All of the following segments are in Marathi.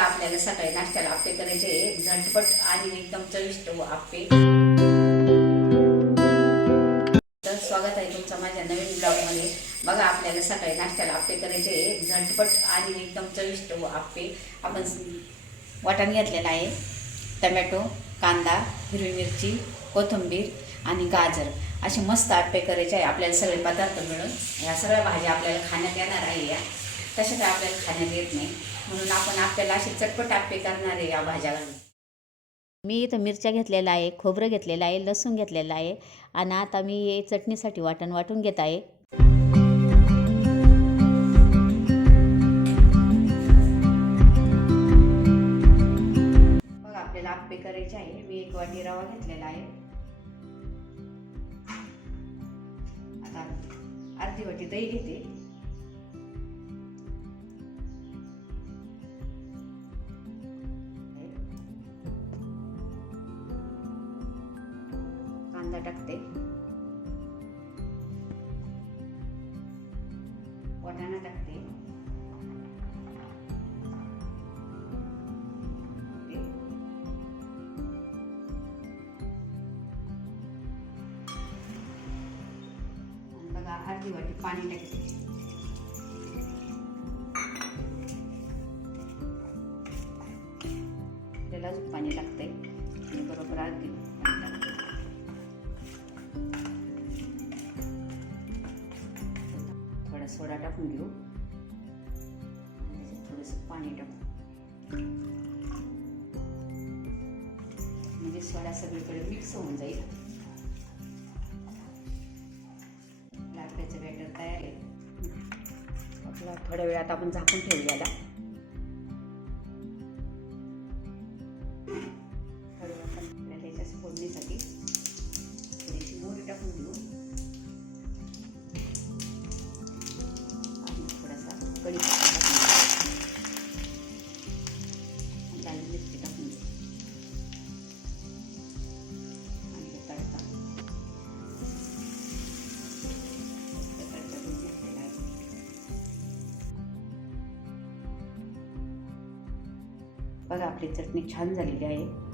बघा आपल्याला सकाळी नाश्त्याला आप्पे करायचे. आहे. झटपट आणि एकदम चविष्ट व आप्पे तर स्वागत आहे तुमचं माझ्या नवीन ब्लॉगमध्ये बघा आपल्याला सकाळी नाश्त्याला आप्पे करायचे. आहे. झटपट आणि एकदम चविष्ट व आप्पे आपण स- वाटण घेतलेलं आहे. टमॅटो कांदा हिरवी मिरची कोथिंबीर आणि गाजर. असे मस्त आप्पे करायचे आहे. आपल्याला सगळे पदार्थ मिळून. ह्या सगळ्या भाज्या आपल्याला खाण्यात येणार आहे या. तशा काय आपल्याला खाण्यात येत नाही. म्हणून आपण आपल्याला असे चटपट आप्पे करणार आहे या भाज्या मी इथं मिरच्या घेतलेल्या आहे खोबरं घेतलेलं आहे लसूण घेतलेलं आहे आणि आता मी हे चटणीसाठी वाटण वाटून घेत आहे. बघा आपल्याला आप्पे करायचे आहे. मी एक वाटी रवा घेतलेला आहे. आता अर्धी वाटी दही घेते. कांदा टाकते. वाटाणा टाकते. बघा अर्धी वाटी पाणी टाकते. अजून पाणी लागतंय आणि बरोबर अर्धी सोडा टाकून घेऊ. त्याच्यात थोडंसं पाणी टाकू. म्हणजे सोडा सगळीकडे मिक्स होऊन जाईल. लाकड्याचं बॅटर तयार आहे आपला थोड्या वेळात आपण झाकून ठेवू याला. थोड्या त्याच्या फोडणीसाठी थोडीशी मोरी टाकून घेऊ थोडासा लाल मिरची टाकून आणि तडका बघा आपली चटणी छान झालेली आहे.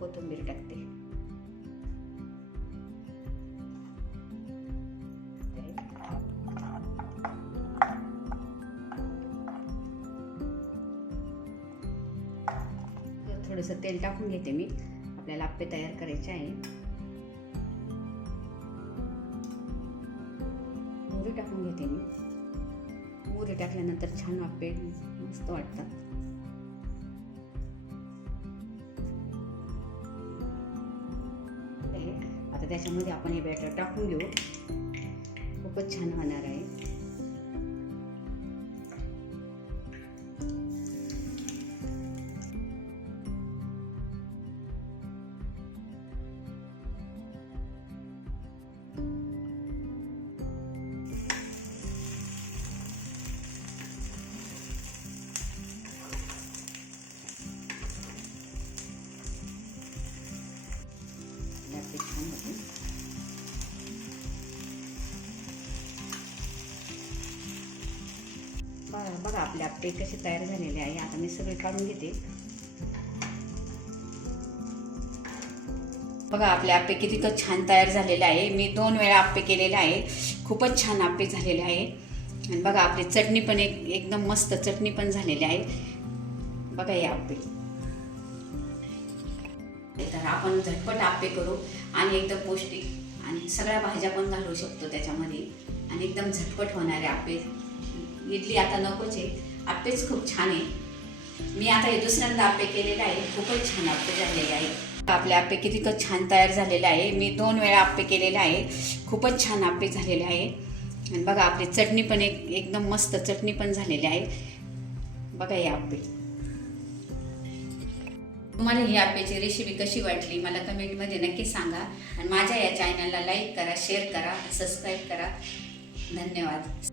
कोथिंबीर टाकते. थोडंसं तेल टाकून घेते मी. आपल्याला आप्पे तयार करायचे आहे. मोहरी टाकून घेते मी. मोहरी टाकल्यानंतर छान आप्पे मस्त वाटतात. आता त्याच्यामध्ये आपण हे बॅटर टाकून घेऊ. खूपच छान होणार आहे. ते छान होते. बघा बघा आपले आप्पे कसे तयार झालेले आहे. आता मी सगळे काढून घेते. बघा आपले आप्पे किती छान तयार झालेले आहे. मी दोन वेळा आप्पे केलेले आहे. खूपच छान आप्पे झालेले आहे. आणि बघा आपली चटणी पण एक एकदम मस्त चटणी पण झालेली आहे. बघा हे आप्पे तर आपण झटपट आप्पे करू आणि एकदम पौष्टिक आणि सगळ्या भाज्या पण घालू शकतो त्याच्यामध्ये. आणि एकदम झटपट होणारे आप्पे इडली आता नकोच आहे. आप्पेच खूप छान आहे. मी आता हे दुसऱ्यांदा आप्पे केलेले आहे. खूपच छान आप्पे झालेले आहे. आपले आप्पे किती छान तयार झालेले आहे. मी दोन वेळा आप्पे केलेले आहे. खूपच छान आप्पे झालेले आहे. आणि बघा आपली चटणी पण एक एकदम मस्त चटणी पण झालेली आहे. बघा हे आप्पे तुम्हाला ही आप्याची रेसिपी कशी वाटली मला कमेंटमध्ये नक्की सांगा. आणि माझ्या या चॅनलला लाईक करा शेअर करा सबस्क्राईब करा. धन्यवाद.